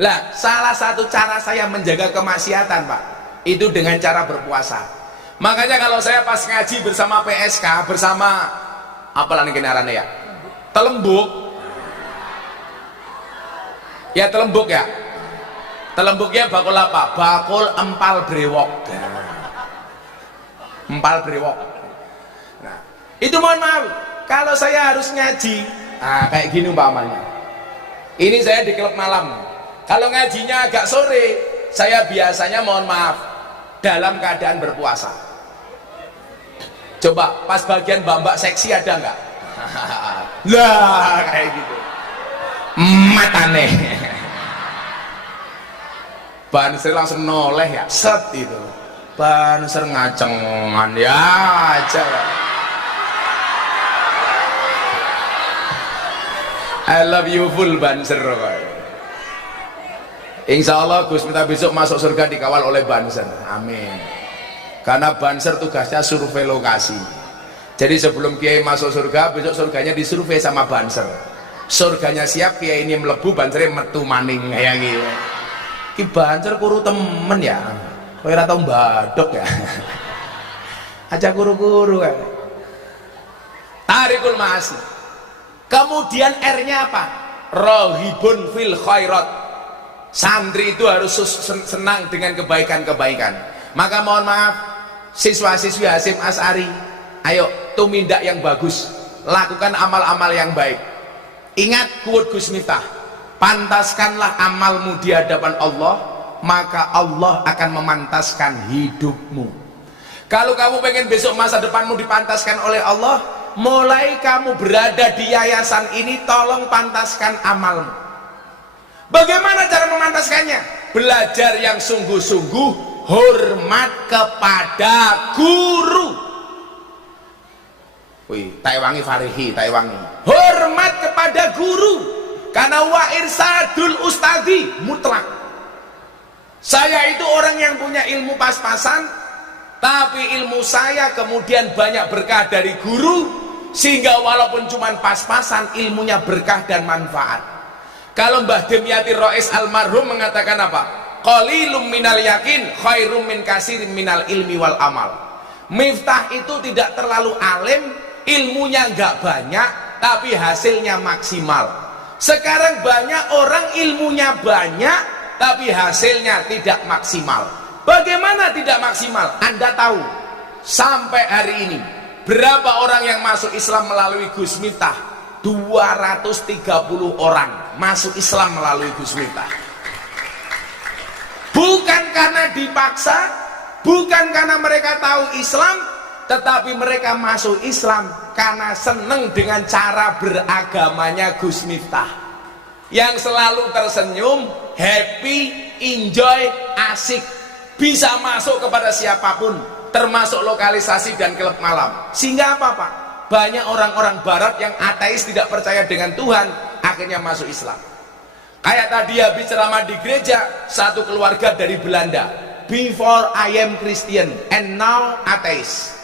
Lah, salah satu cara saya menjaga kemaksiatan Pak, itu dengan cara berpuasa. Makanya kalau saya pas ngaji bersama PSK, bersama apalah nih kenarannya ya, Telembuk ya, Telembuk ya, Telembuknya bakul apa? Bakul empal brewok, empal brewok. Nah itu mohon maaf, kalau saya harus ngaji kayak gini umpamanya, ini saya di klub malam, kalau ngajinya agak sore, saya biasanya mohon maaf dalam keadaan berpuasa. Coba pas bagian mbak-mbak seksi ada nggak? Lah kayak gitu, matane Banser langsung noleh ya, set itu Banser ngacengan ya aja ya. I love you full Banser. Insya Allah Gus minta besok masuk surga dikawal oleh Banser, amin. Karena Banser tugasnya survei lokasi. Jadi sebelum Kiai masuk surga, besok surganya disurvei sama Banser. Surganya siap, Kiai ini melebu, Bansernya metu maning kayak gitu. Ki Banser kuru temen ya, kowe ora tau mbadok ya. Aja kuru-kuru kan. Tarikul ma'asi. Kemudian R-nya apa? Rohibun fil khairat. Santri itu harus senang dengan kebaikan-kebaikan. Maka mohon maaf, siswa-siswi Hasyim Asy'ari, ayo tumindak yang bagus, lakukan amal-amal yang baik. Ingat quote Gus Miftah, pantaskanlah amalmu di hadapan Allah, maka Allah akan memantaskan hidupmu. Kalau kamu pengen besok masa depanmu dipantaskan oleh Allah, mulai kamu berada di yayasan ini, tolong pantaskan amalmu. Bagaimana cara memantaskannya? Belajar yang sungguh-sungguh, hormat kepada guru. Wih, Taiwangi Farihi, Taiwangi. Hormat kepada guru. Karena wa irsadul ustadi mutlak. Saya itu orang yang punya ilmu pas-pasan, tapi ilmu saya kemudian banyak berkah dari guru, sehingga walaupun cuma pas-pasan, ilmunya berkah dan manfaat. Kalau Mbah Demyati Rois almarhum mengatakan apa? Qalilum minal yakin khairum min kasirin minal ilmi wal amal. Miftah itu tidak terlalu alim, ilmunya nggak banyak, tapi hasilnya maksimal. Sekarang banyak orang ilmunya banyak, tapi hasilnya tidak maksimal. Bagaimana tidak maksimal? Anda tahu, sampai hari ini berapa orang yang masuk Islam melalui Gus Miftah? 230 orang masuk Islam melalui Gus Miftah. Bukan karena dipaksa, bukan karena mereka tahu Islam, tetapi mereka masuk Islam karena seneng dengan cara beragamanya Gus Miftah yang selalu tersenyum, happy, enjoy, asik, bisa masuk kepada siapapun, termasuk lokalisasi dan klub malam. Sehingga apa Pak? Banyak orang-orang barat yang ateis, tidak percaya dengan Tuhan, akhirnya masuk Islam. Kayak tadi habis ceramah di gereja, satu keluarga dari Belanda. Before I am Christian and now ateis.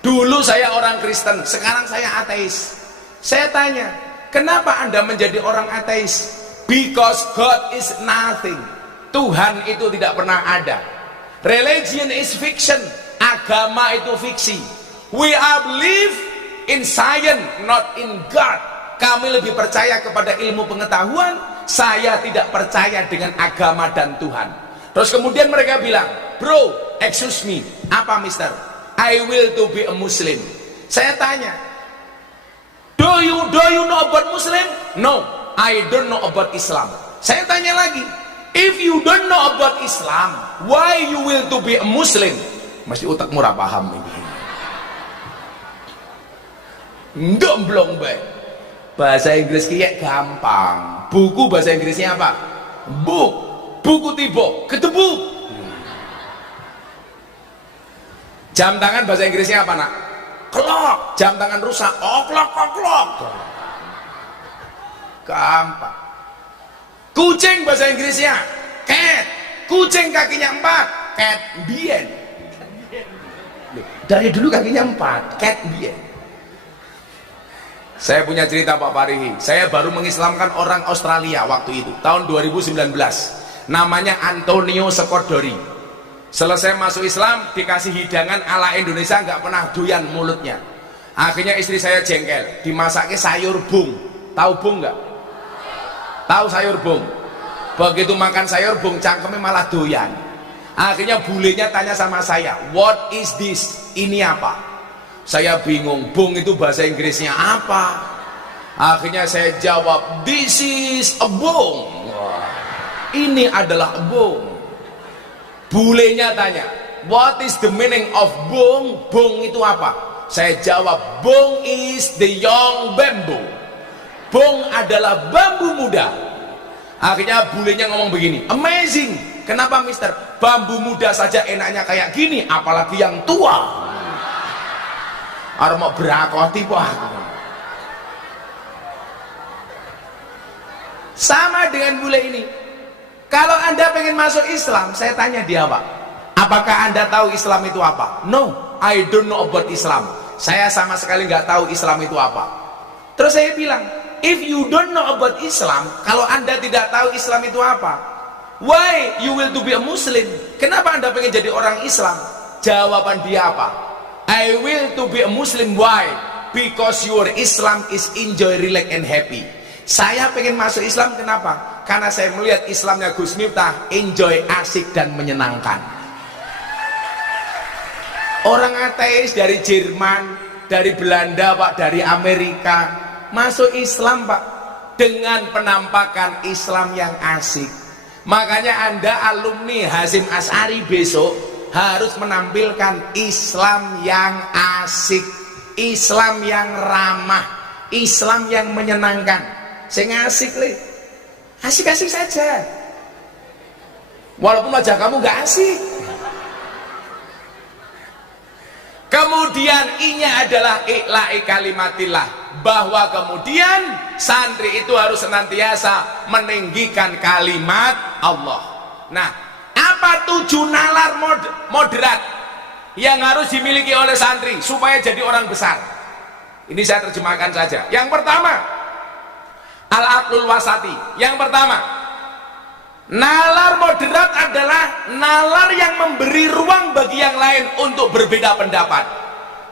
Dulu saya orang Kristen, sekarang saya ateis. Saya tanya, kenapa Anda menjadi orang ateis? Because God is nothing. Tuhan itu tidak pernah ada. Religion is fiction. Agama itu fiksi. We are believe in science, not in God. Kami lebih percaya kepada ilmu pengetahuan. Saya tidak percaya dengan agama dan Tuhan. Terus kemudian mereka bilang, bro, excuse me, apa mister? I will to be a Muslim. Saya tanya, do you know about Muslim? No, I don't know about Islam. Saya tanya lagi, if you don't know about Islam, why you will to be a Muslim? Masih otak murah paham ini. Ndomblong baik. Bahasa Inggris kayak gampang. Buku bahasa Inggrisnya apa? Book. Buku tiba, ketebuk. Jam tangan bahasa Inggrisnya apa nak? Clock. Jam tangan rusak. Oh clock. Gampang. Kucing bahasa Inggrisnya cat. Kucing kakinya 4, cat bien. Dari dulu kakinya 4, cat bien. Saya punya cerita Pak Parihi. Saya baru mengislamkan orang Australia waktu itu, tahun 2019. Namanya Antonio Scodori. Selesai masuk Islam, dikasih hidangan ala Indonesia, nggak pernah doyan mulutnya. Akhirnya istri saya jengkel, dimasaknya sayur bung. Tahu bung nggak? Tahu sayur bung? Begitu makan sayur bung, cangkemnya malah doyan. Akhirnya bulenya tanya sama saya, what is this? Ini apa? Saya bingung, bung itu bahasa Inggrisnya apa? Akhirnya saya jawab, this is a bung. Ini adalah bung. Bulenya tanya, what is the meaning of bung? Bung itu apa? Saya jawab, bung is the young bamboo. Bung adalah bambu muda. Akhirnya bulenya ngomong begini, amazing. Kenapa mister? Bambu muda saja enaknya kayak gini, apalagi yang tua. Orang mau berakoti Pak. Sama dengan bule ini. Kalau Anda pengen masuk Islam, saya tanya dia Pak, apakah Anda tahu Islam itu apa? No, I don't know about Islam. Saya sama sekali nggak tahu Islam itu apa. Terus saya bilang, if you don't know about Islam, kalau Anda tidak tahu Islam itu apa, why you will to be a Muslim? Kenapa Anda pengen jadi orang Islam? Jawaban dia apa? I will to be a Muslim. Why? Because your Islam is enjoy, relax and happy. Saya pengen masuk Islam kenapa? Karena saya melihat Islamnya Gus Miftah enjoy, asik dan menyenangkan. Orang ateis dari Jerman, dari Belanda Pak, dari Amerika masuk Islam Pak, dengan penampakan Islam yang asik. Makanya Anda alumni Hasyim Asy'ari besok harus menampilkan Islam yang asik, Islam yang ramah, Islam yang menyenangkan. Saya ngasik le, asik-asik saja. Walaupun wajah kamu nggak asik. Kemudian ini adalah ikla'i kalimatillah, bahwa kemudian santri itu harus senantiasa meninggikan kalimat Allah. Nah, apa 7 nalar moderat yang harus dimiliki oleh santri supaya jadi orang besar? Ini saya terjemahkan saja. Yang pertama, al-aqlul wasati. Yang pertama, nalar moderat adalah nalar yang memberi ruang bagi yang lain untuk berbeda pendapat.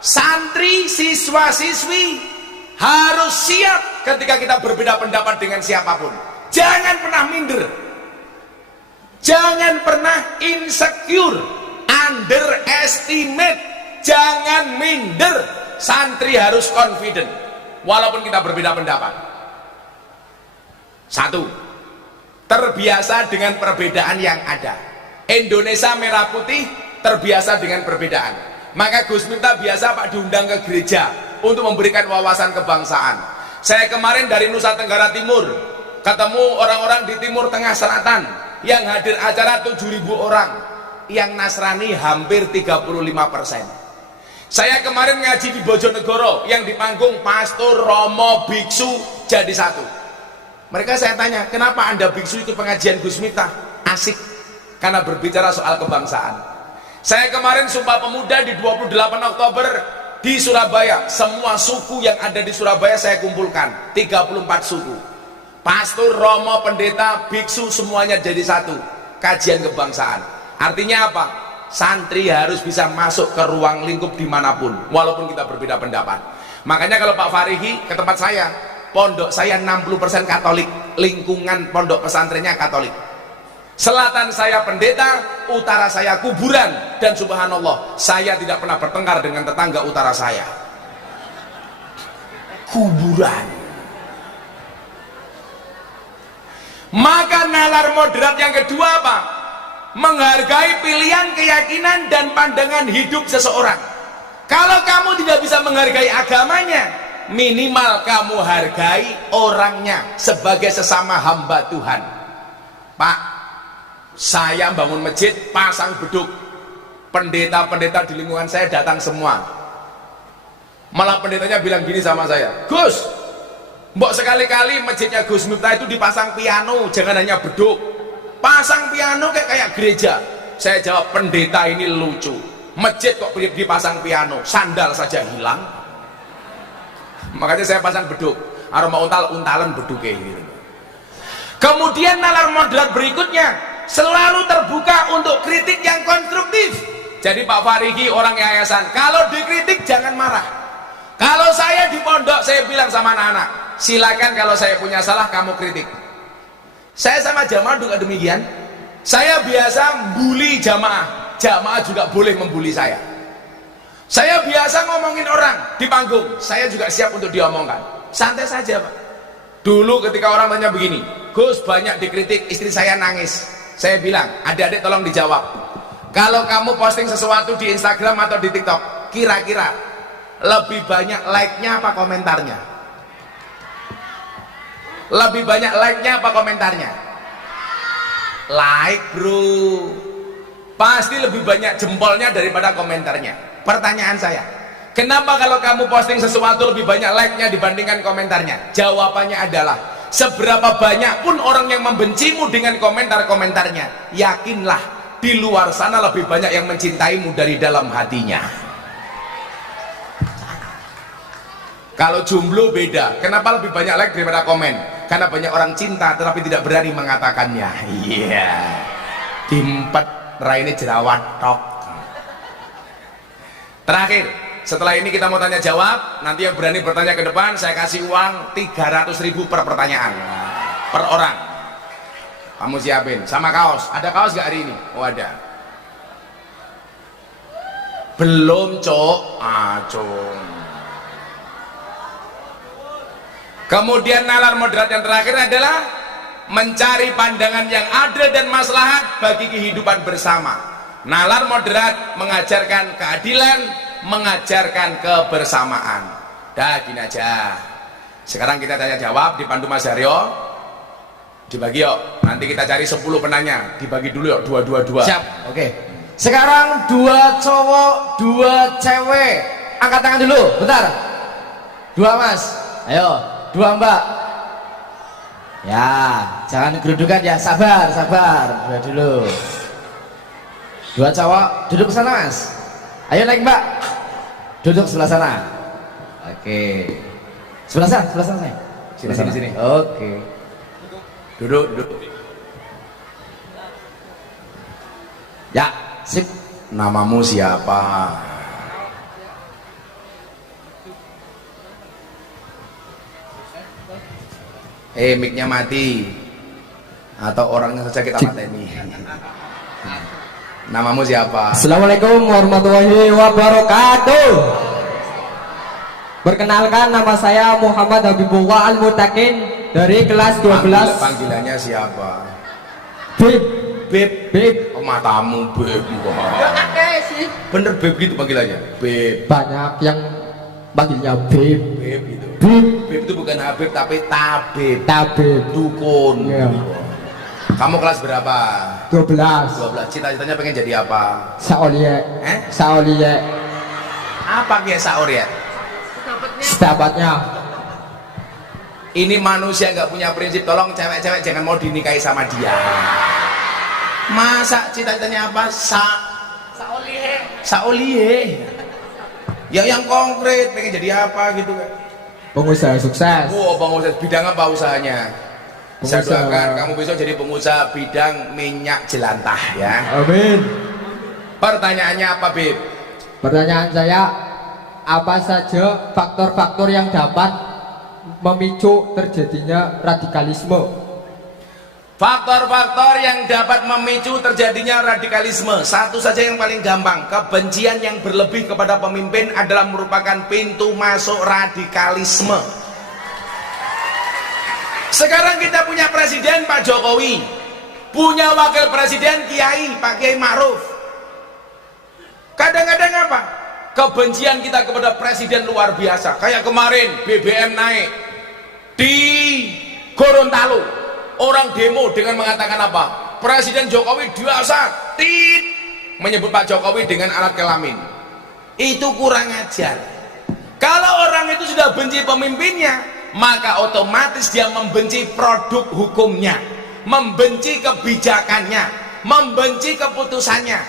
Santri, siswa, siswi harus siap ketika kita berbeda pendapat dengan siapapun. Jangan pernah minder, jangan pernah insecure, underestimate, jangan minder. Santri harus confident walaupun kita berbeda pendapat. 1, terbiasa dengan perbedaan yang ada. Indonesia merah putih terbiasa dengan perbedaan. Maka Gus Miftah biasa Pak diundang ke gereja untuk memberikan wawasan kebangsaan. Saya kemarin dari Nusa Tenggara Timur ketemu orang-orang di Timur Tengah Selatan yang hadir acara 7.000 orang, yang Nasrani hampir 35%. Saya kemarin ngaji di Bojonegoro yang di panggung pastor, romo, biksu jadi satu. Mereka saya tanya, kenapa anda biksu ikut pengajian Gus Miftah? Asik, karena berbicara soal kebangsaan. Saya kemarin Sumpah Pemuda di 28 Oktober di Surabaya, semua suku yang ada di Surabaya saya kumpulkan, 34 suku. Pastor, romo, pendeta, biksu semuanya jadi satu, kajian kebangsaan. Artinya apa? Santri harus bisa masuk ke ruang lingkup dimanapun walaupun kita berbeda pendapat. Makanya kalau Pak Farihi ke tempat saya, pondok saya 60% Katolik, lingkungan pondok pesantrennya Katolik. Selatan saya pendeta, utara saya kuburan, dan subhanallah saya tidak pernah bertengkar dengan tetangga utara saya. Kuburan. Maka nalar moderat yang kedua apa? Menghargai pilihan, keyakinan, dan pandangan hidup seseorang. Kalau kamu tidak bisa menghargai agamanya, minimal kamu hargai orangnya sebagai sesama hamba Tuhan. Pak, saya bangun masjid, pasang beduk, pendeta-pendeta di lingkungan saya datang semua. Malah pendetanya bilang gini sama saya, Gus, mbok sekali-kali masjidnya Gus Miftah itu dipasang piano, jangan hanya beduk. Pasang piano kayak gereja. Saya jawab, pendeta ini lucu, masjid kok dipasang piano, sandal saja hilang. Makanya saya pasang beduk, aroma untalan beduknya gitu. Kemudian nalar moderat berikutnya, selalu terbuka untuk kritik yang konstruktif. Jadi Pak Farihi orang yayasan, kalau dikritik jangan marah. Kalau saya di pondok, saya bilang sama anak-anak, silakan kalau saya punya salah kamu kritik. Saya sama jamaah juga demikian. Saya biasa bully jamaah, jamaah juga boleh membuli saya. Saya biasa ngomongin orang di panggung, saya juga siap untuk diomongkan. Santai saja Pak. Dulu ketika orang tanya begini, Gus banyak dikritik, istri saya nangis. Saya bilang, adik-adik tolong dijawab. Kalau kamu posting sesuatu di Instagram atau di TikTok, kira-kira lebih banyak like-nya apa komentarnya? Lebih banyak like-nya apa komentarnya? Like bro. Pasti lebih banyak jempolnya daripada komentarnya. Pertanyaan saya, kenapa kalau kamu posting sesuatu lebih banyak like-nya dibandingkan komentarnya? Jawabannya adalah, seberapa banyak pun orang yang membencimu dengan komentar-komentarnya, yakinlah di luar sana lebih banyak yang mencintaimu dari dalam hatinya. Kalau jomblo beda, kenapa lebih banyak like daripada komen? Karena banyak orang cinta tetapi tidak berani mengatakannya. Iya, dimpet raine jerawat tok. Terakhir, setelah ini kita mau tanya jawab. Nanti yang berani bertanya ke depan saya kasih uang 300.000 per pertanyaan, per orang. Kamu siapin sama kaos. Ada kaos gak hari ini? Oh ada. Belum cok. Cok. Kemudian nalar moderat yang terakhir adalah mencari pandangan yang adil dan maslahat bagi kehidupan bersama. Nalar moderat mengajarkan keadilan, mengajarkan kebersamaan. Dah gini aja. Sekarang kita tanya jawab, dipandu Mas Haryo. Dibagi yuk. Nanti kita cari 10 penanya. Dibagi dulu yuk, 2-2-2. Siap, oke. Sekarang 2 cowok, 2 cewek. Angkat tangan dulu, bentar. 2 mas, ayo. 2 mbak. Ya, jangan gerudukan ya, sabar, sabar. 2 dulu. 2 cowok, duduk ke sana mas. Ayo naik mbak. Duduk sebelah sana. Oke. Sebelah sana saya. Sini. Oke. Duduk. Ya, sip. Namamu siapa? Mic-nya mati atau orangnya saja kita mateni. Namamu siapa? Assalamualaikum warahmatullahi wabarakatuh. Perkenalkan, nama saya Muhammad Habibullah Al-Mutakin dari kelas 12. Panggilannya siapa? Bib. beb? Beb. Oh, matamu beb. Sih. Bener beb gitu panggilannya? Beb. Banyak yang panggilnya Beb. Beb gitu. Beb. Beb itu bukan Habib tapi tabib. Tabib. Dukun. Iya. Kamu kelas berapa? 12. 12. Cita-citanya pengen jadi apa? Saolie. Saolie. Apa ya Saur ya? Sedapatnya. Ini manusia nggak punya prinsip. Tolong cewek-cewek jangan mau dinikahi sama dia. Masa cita-citanya apa? Saolie. Ya yang konkret pengen jadi apa gitu kan? Pengusaha sukses. Wow, pengusaha bidang apa usahanya? Saya Pengusaha. doakan kamu besok jadi pengusaha bidang minyak jelantah ya. Amin. Pertanyaannya apa, Bib? Pertanyaan saya, apa saja faktor-faktor yang dapat memicu terjadinya radikalisme? Faktor-faktor yang dapat memicu terjadinya radikalisme. Satu saja yang paling gampang, kebencian yang berlebih kepada pemimpin adalah merupakan pintu masuk radikalisme. Sekarang kita punya presiden Pak Jokowi, punya wakil presiden Kiai Pak Kiai Ma'ruf. Kadang-kadang apa? Kebencian kita kepada presiden luar biasa. Kayak kemarin BBM naik di Gorontalo, orang demo dengan mengatakan apa? Presiden Jokowi dasar menyebut Pak Jokowi dengan alat kelamin. Itu kurang ajar. Kalau orang itu sudah benci pemimpinnya, maka otomatis dia membenci produk hukumnya, membenci kebijakannya, membenci keputusannya.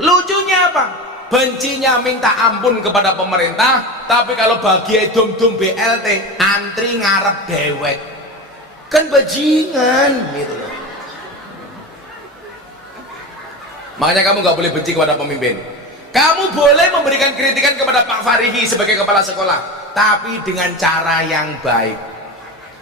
Lucunya apa? Bencinya minta ampun kepada pemerintah, tapi kalau bagi dum-dum BLT antri ngarep dewek. Kan bajingan gitu loh. Makanya kamu nggak boleh benci kepada pemimpin. Kamu boleh memberikan kritikan kepada Pak Farihi sebagai kepala sekolah, tapi dengan cara yang baik.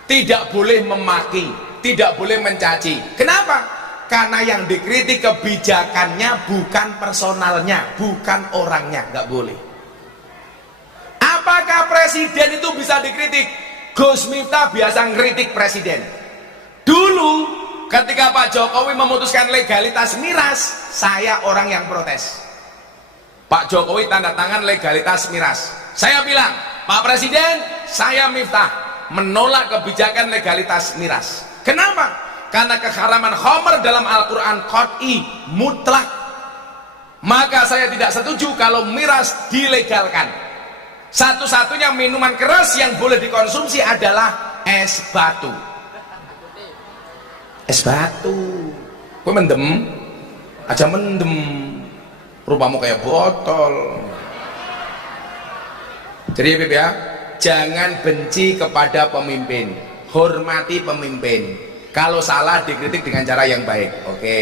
Tidak boleh memaki, tidak boleh mencaci. Kenapa? Karena yang dikritik kebijakannya, bukan personalnya, bukan orangnya. Nggak boleh. Apakah presiden itu bisa dikritik? Gus Miftah biasa ngeritik presiden. Dulu ketika Pak Jokowi memutuskan legalitas miras, saya orang yang protes. Pak Jokowi tanda tangan legalitas miras. Saya bilang, Pak Presiden, saya Miftah menolak kebijakan legalitas miras. Kenapa? Karena keharaman khamr dalam Al-Quran qat'i, mutlak. Maka saya tidak setuju kalau miras dilegalkan. Satu-satunya minuman keras yang boleh dikonsumsi adalah es batu. Es batu. Gue mendem, aja mendem. Rupamu kayak botol. Jadi Bib ya, jangan benci kepada pemimpin, hormati pemimpin. Kalau salah dikritik dengan cara yang baik. Oke.